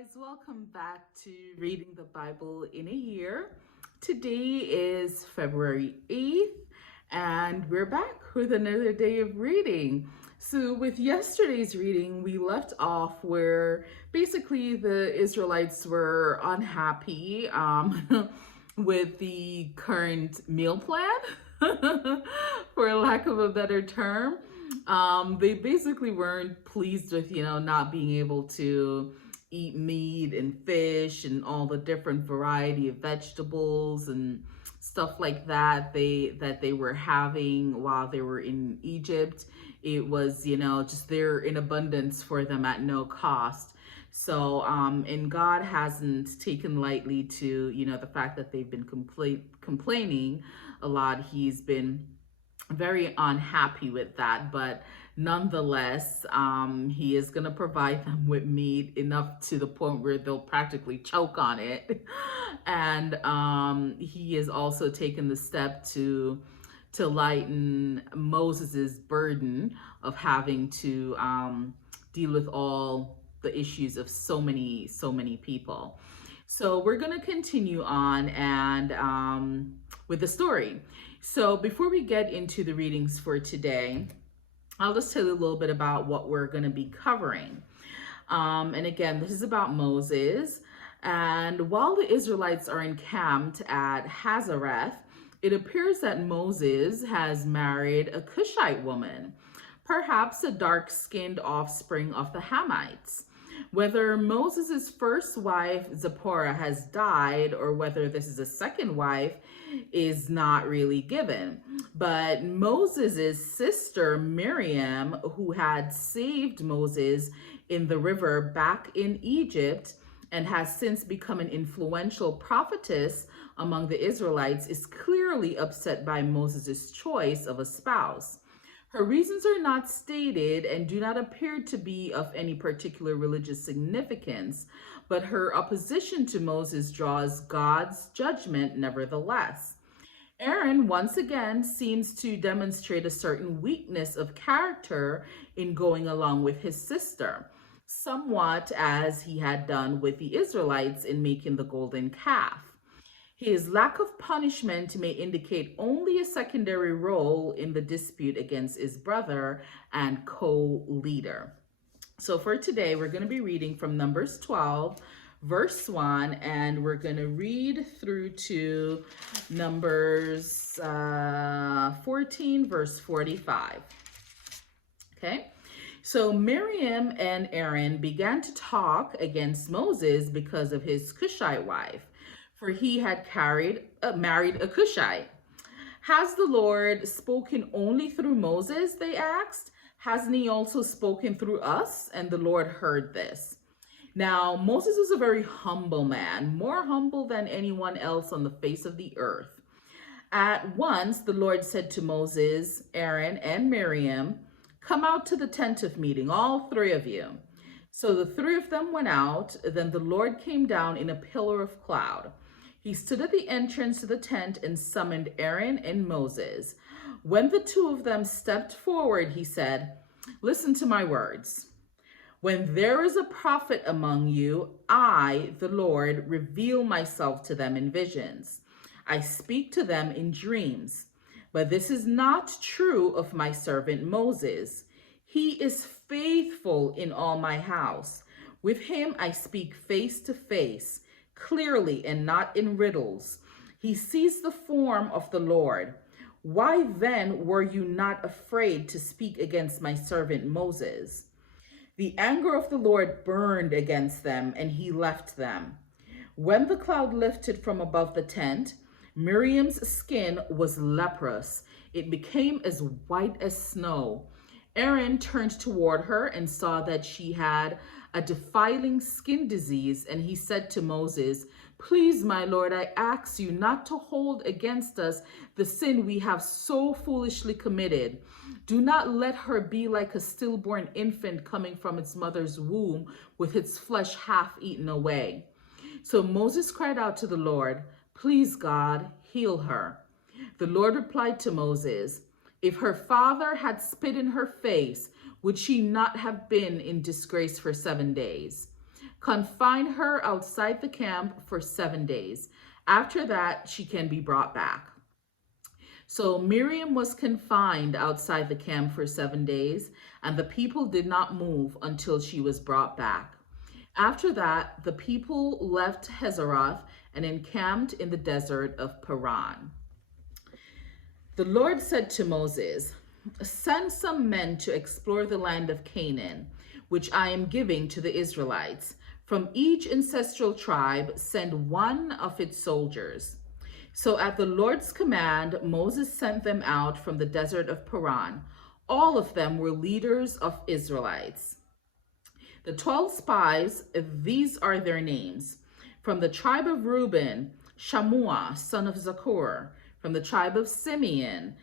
guys, welcome back to Reading the Bible in a Year. Today is February 8th, and we're back with another day of reading. So, with yesterday's reading, we left off where basically the Israelites were unhappy with the current meal plan, for lack of a better term. They basically weren't pleased with, not being able to eat meat and fish and all the different variety of vegetables and stuff like that they were having while they were in Egypt. It was, just there in abundance for them at no cost. So, and God hasn't taken lightly to, the fact that they've been complaining a lot. He's been very unhappy with that, but nonetheless, he is going to provide them with meat enough to the point where they'll practically choke on it. And he has also taken the step to lighten Moses's burden of having to deal with all the issues of so many people. So we're going to continue on and with the story. So before we get into the readings for today, I'll just tell you a little bit about what we're going to be covering. And again, this is about Moses. And while the Israelites are encamped at Hazareth, it appears that Moses has married a Cushite woman, perhaps a dark-skinned offspring of the Hamites. Whether Moses' first wife, Zipporah, has died or whether this is a second wife is not really given. But Moses' sister, Miriam, who had saved Moses in the river back in Egypt and has since become an influential prophetess among the Israelites, is clearly upset by Moses' choice of a spouse. Her reasons are not stated and do not appear to be of any particular religious significance, but her opposition to Moses draws God's judgment nevertheless. Aaron once again seems to demonstrate a certain weakness of character in going along with his sister, somewhat as he had done with the Israelites in making the golden calf. His lack of punishment may indicate only a secondary role in the dispute against his brother and co-leader. So for today, we're going to be reading from Numbers 12, verse 1, and we're going to read through to Numbers 14, verse 45. Okay? So Miriam and Aaron began to talk against Moses because of his Cushite wife, for he had married a Cushite. Has the Lord spoken only through Moses, they asked? Hasn't he also spoken through us? And the Lord heard this. Now, Moses was a very humble man, more humble than anyone else on the face of the earth. At once, the Lord said to Moses, Aaron, and Miriam, "Come out to the tent of meeting, all three of you." So the three of them went out. Then the Lord came down in a pillar of cloud. He stood at the entrance to the tent and summoned Aaron and Moses. When the two of them stepped forward, he said, "Listen to my words. When there is a prophet among you, I, the Lord, reveal myself to them in visions. I speak to them in dreams. But this is not true of my servant Moses. He is faithful in all my house. With him I speak face to face, clearly and not in riddles. He sees the form of the Lord. Why then were you not afraid to speak against my servant Moses?" The anger of the Lord burned against them, and he left them. When the cloud lifted from above the tent, Miriam's skin was leprous. It became as white as snow. Aaron turned toward her and saw that she had a defiling skin disease, and he said to Moses, "Please, my Lord, I ask you not to hold against us the sin we have so foolishly committed. Do not let her be like a stillborn infant coming from its mother's womb with its flesh half eaten away." So Moses cried out to the Lord, "Please, God, heal her." The Lord replied to Moses, "If her father had spit in her face, would she not have been in disgrace for 7 days? Confine her outside the camp for 7 days. After that, she can be brought back. So Miriam was confined outside the camp for 7 days, and the people did not move until she was brought back. After that, the people left Hazeroth and encamped in the desert of Paran. The Lord said to Moses, "Send some men to explore the land of Canaan, which I am giving to the Israelites. From each ancestral tribe, send one of its soldiers." So at the Lord's command, Moses sent them out from the desert of Paran. All of them were leaders of Israelites. The 12 spies, these are their names. From the tribe of Reuben, Shammua, son of Zakur. From the tribe of Simeon,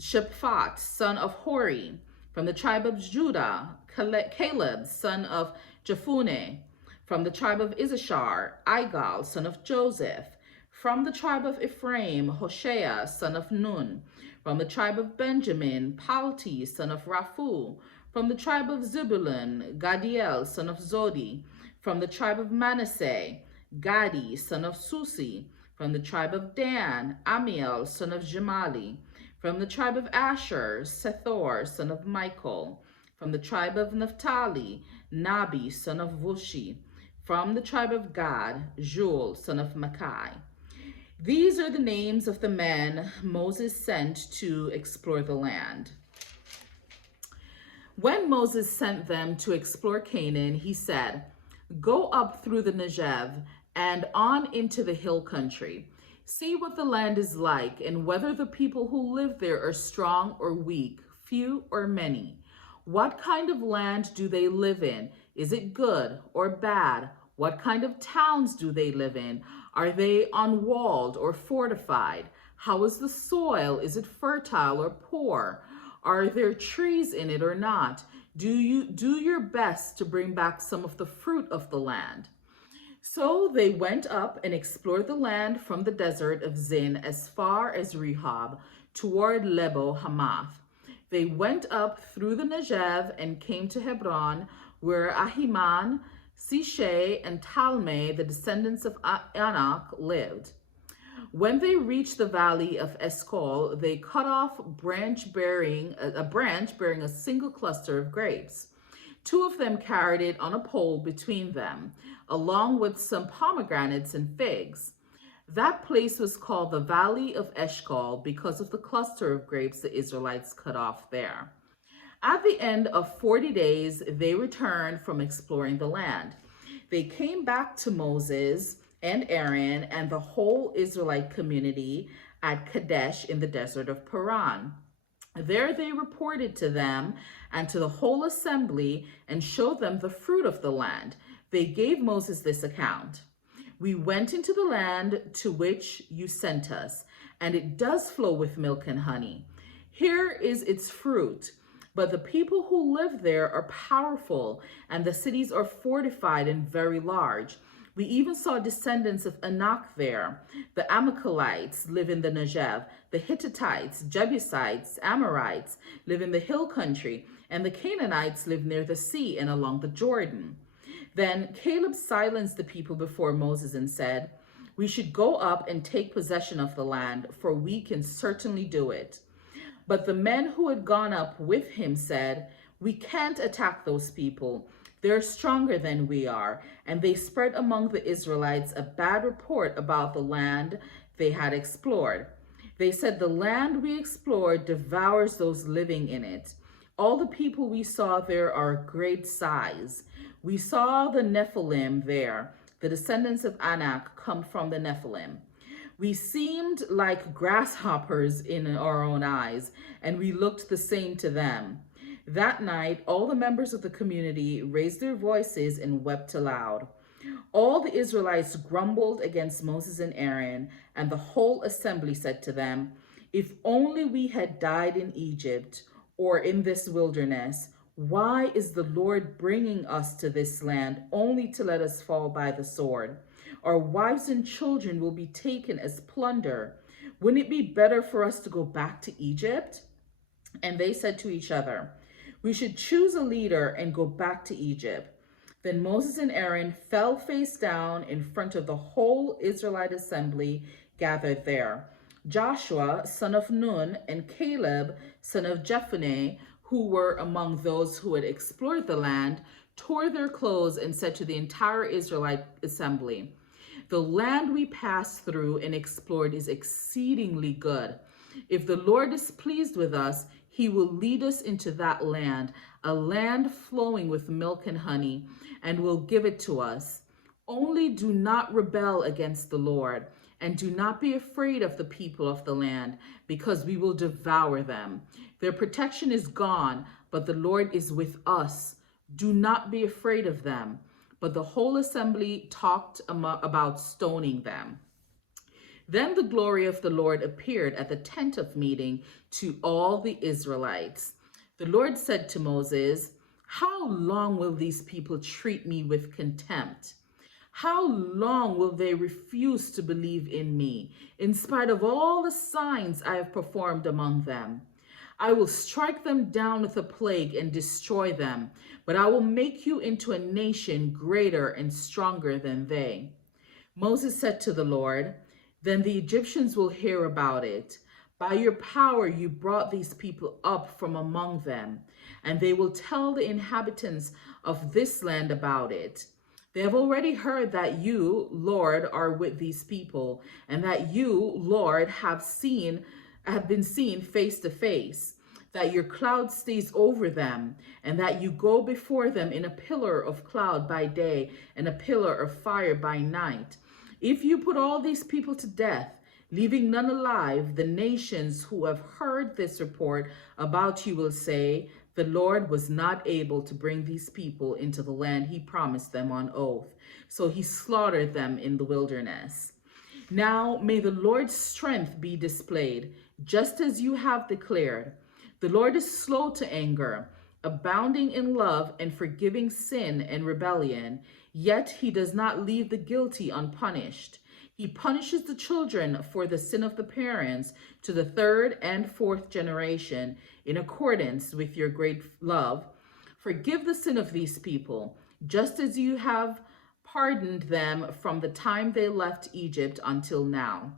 Shaphat, son of Hori. From the tribe of Judah, Caleb, son of Jephunneh. From the tribe of Issachar, Igal, son of Joseph. From the tribe of Ephraim, Hoshea, son of Nun. From the tribe of Benjamin, Palti, son of Raphu. From the tribe of Zebulun, Gadiel, son of Zodi. From the tribe of Manasseh, Gadi, son of Susi. From the tribe of Dan, Amiel, son of Jemali. From the tribe of Asher, Sethor, son of Michael. From the tribe of Naphtali, Nabi, son of Vushi. From the tribe of Gad, Joel, son of Makai. These are the names of the men Moses sent to explore the land. When Moses sent them to explore Canaan, he said, "Go up through the Negev and on into the hill country. See what the land is like and whether the people who live there are strong or weak, few or many. What kind of land do they live in? Is it good or bad? What kind of towns do they live in? Are they unwalled or fortified? How is the soil? Is it fertile or poor? Are there trees in it or not? Do your best to bring back some of the fruit of the land." So they went up and explored the land from the desert of Zin as far as Rehob, toward Lebo Hamath. They went up through the Negev and came to Hebron, where Ahiman, Shishai, and Talmai, the descendants of Anak, lived. When they reached the valley of Eshcol, they cut off a branch bearing a single cluster of grapes. 2 of them carried it on a pole between them, along with some pomegranates and figs. That place was called the Valley of Eshcol because of the cluster of grapes the Israelites cut off there. At the end of 40 days, they returned from exploring the land. They came back to Moses and Aaron and the whole Israelite community at Kadesh in the desert of Paran. There they reported to them and to the whole assembly and showed them the fruit of the land. They gave Moses this account: "We went into the land to which you sent us, and it does flow with milk and honey. Here is its fruit. But the people who live there are powerful, and the cities are fortified and very large. We even saw descendants of Anak there. The Amalekites live in the Negev. The Hittites, Jebusites, Amorites live in the hill country, and the Canaanites live near the sea and along the Jordan." Then Caleb silenced the people before Moses and said, "We should go up and take possession of the land, for we can certainly do it." But the men who had gone up with him said, "We can't attack those people. They're stronger than we are." And they spread among the Israelites a bad report about the land they had explored. They said, "The land we explored devours those living in it. All the people we saw there are great size. We saw the Nephilim there. The descendants of Anak come from the Nephilim. We seemed like grasshoppers in our own eyes, and we looked the same to them." That night, all the members of the community raised their voices and wept aloud. All the Israelites grumbled against Moses and Aaron, and the whole assembly said to them, "If only we had died in Egypt or in this wilderness. Why is the Lord bringing us to this land only to let us fall by the sword? Our wives and children will be taken as plunder. Wouldn't it be better for us to go back to Egypt?" And they said to each other, "We should choose a leader and go back to Egypt." Then Moses and Aaron fell face down in front of the whole Israelite assembly gathered there. Joshua, son of Nun, and Caleb, son of Jephunneh, who were among those who had explored the land, tore their clothes and said to the entire Israelite assembly, "The land we passed through and explored is exceedingly good. If the Lord is pleased with us, he will lead us into that land, a land flowing with milk and honey, and will give it to us. Only do not rebel against the Lord, and do not be afraid of the people of the land, because we will devour them. Their protection is gone, but the Lord is with us. Do not be afraid of them." But the whole assembly talked about stoning them. Then the glory of the Lord appeared at the tent of meeting to all the Israelites. The Lord said to Moses, "How long will these people treat me with contempt? How long will they refuse to believe in me, in spite of all the signs I have performed among them? I will strike them down with a plague and destroy them, but I will make you into a nation greater and stronger than they." Moses said to the Lord, "Then the Egyptians will hear about it. By your power you brought these people up from among them, and they will tell the inhabitants of this land about it. They have already heard that you, Lord, are with these people, and that you, Lord, have been seen face to face, that your cloud stays over them, and that you go before them in a pillar of cloud by day and a pillar of fire by night. If you put all these people to death, leaving none alive, the nations who have heard this report about you will say, 'The Lord was not able to bring these people into the land he promised them on oath, so he slaughtered them in the wilderness.' Now may the Lord's strength be displayed, just as you have declared. The Lord is slow to anger, abounding in love and forgiving sin and rebellion, yet he does not leave the guilty unpunished. He punishes the children for the sin of the parents to the third and fourth generation, in accordance with your great love. Forgive the sin of these people, just as you have pardoned them from the time they left Egypt until now."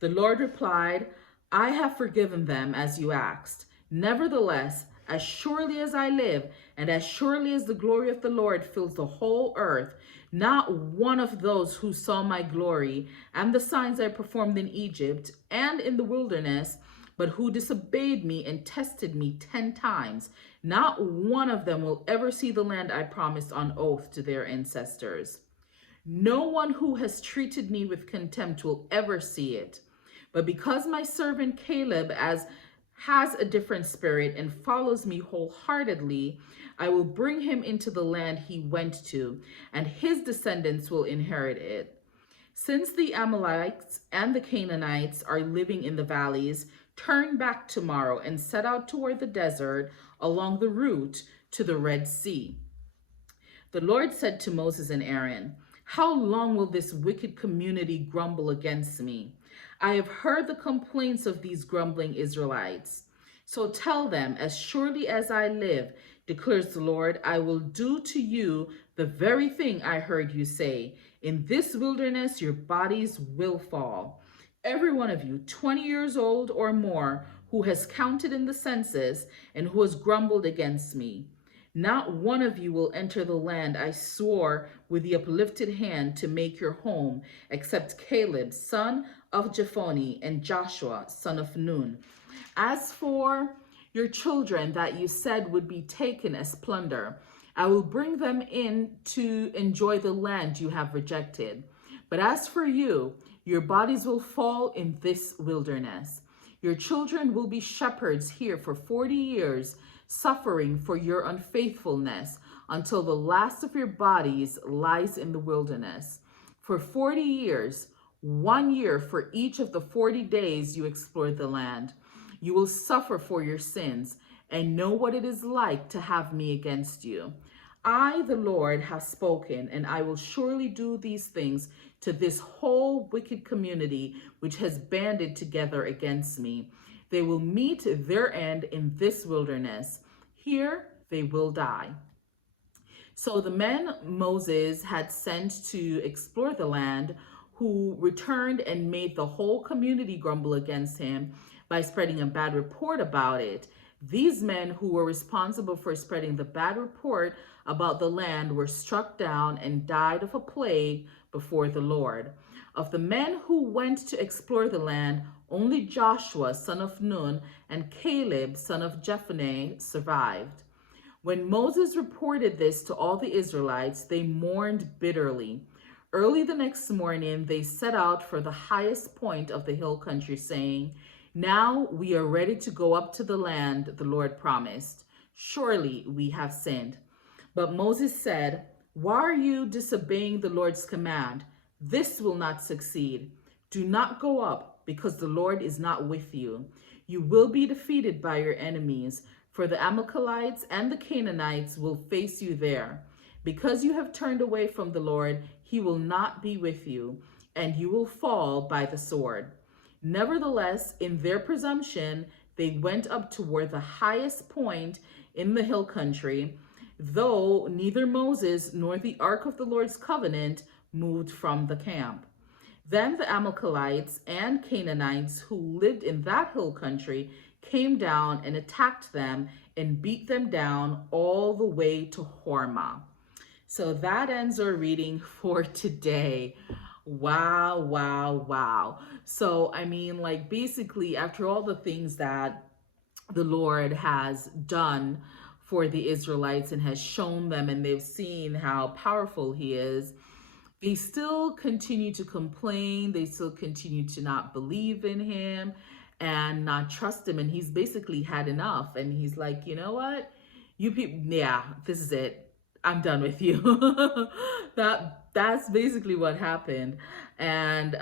The Lord replied, "I have forgiven them as you asked. Nevertheless, as surely as I live, and as surely as the glory of the Lord fills the whole earth, not one of those who saw my glory and the signs I performed in Egypt and in the wilderness, but who disobeyed me and tested me 10 times, not one of them will ever see the land I promised on oath to their ancestors. No one who has treated me with contempt will ever see it. But because my servant Caleb has a different spirit and follows me wholeheartedly, I will bring him into the land he went to, and his descendants will inherit it. Since the Amalekites and the Canaanites are living in the valleys, turn back tomorrow and set out toward the desert along the route to the Red Sea." The Lord said to Moses and Aaron, "How long will this wicked community grumble against me? I have heard the complaints of these grumbling Israelites. So tell them, as surely as I live, declares the Lord, I will do to you the very thing I heard you say. In this wilderness, your bodies will fall. Every one of you, 20 years old or more, who has counted in the census and who has grumbled against me. Not one of you will enter the land I swore with the uplifted hand to make your home, except Caleb, son of Jephunneh, and Joshua, son of Nun. As for your children that you said would be taken as plunder, I will bring them in to enjoy the land you have rejected. But as for you, your bodies will fall in this wilderness. Your children will be shepherds here for 40 years, suffering for your unfaithfulness, until the last of your bodies lies in the wilderness. For 40 years, 1 year for each of the 40 days you explored the land. You will suffer for your sins and know what it is like to have me against you. I, the Lord, have spoken, and I will surely do these things to this whole wicked community which has banded together against me. They will meet their end in this wilderness. Here they will die. So the men Moses had sent to explore the land, who returned and made the whole community grumble against him by spreading a bad report about it. These men who were responsible for spreading the bad report about the land were struck down and died of a plague before the Lord. Of the men who went to explore the land, only Joshua, son of Nun, and Caleb, son of Jephunneh, survived. When Moses reported this to all the Israelites, they mourned bitterly. Early the next morning, they set out for the highest point of the hill country, saying, "Now we are ready to go up to the land the Lord promised. Surely we have sinned." But Moses said, "Why are you disobeying the Lord's command? This will not succeed. Do not go up, because the Lord is not with you. You will be defeated by your enemies, for the Amalekites and the Canaanites will face you there. Because you have turned away from the Lord, he will not be with you, and you will fall by the sword." Nevertheless, in their presumption, they went up toward the highest point in the hill country, though neither Moses nor the ark of the Lord's covenant moved from the camp. Then the Amalekites and Canaanites who lived in that hill country came down and attacked them and beat them down all the way to Hormah. So that ends our reading for today. Wow, wow, wow. So, I mean, like, basically, after all the things that the Lord has done for the Israelites and has shown them, and they've seen how powerful he is, they still continue to complain. They still continue to not believe in him and not trust him. And he's basically had enough. And he's like, you know what? You people, yeah, this is it. I'm done with you. That's basically what happened. And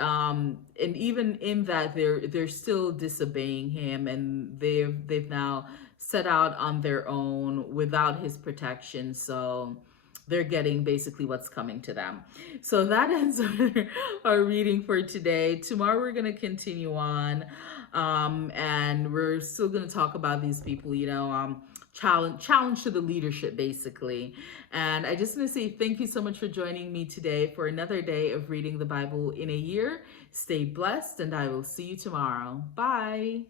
even in that, they're still disobeying him, and they've now set out on their own without his protection. So they're getting basically what's coming to them. So that ends our reading for today. Tomorrow we're going to continue on, and we're still going to talk about these people, challenge to the leadership, basically. And I just want to say thank you so much for joining me today for another day of reading the Bible in a year. Stay blessed, and I will see you tomorrow. Bye.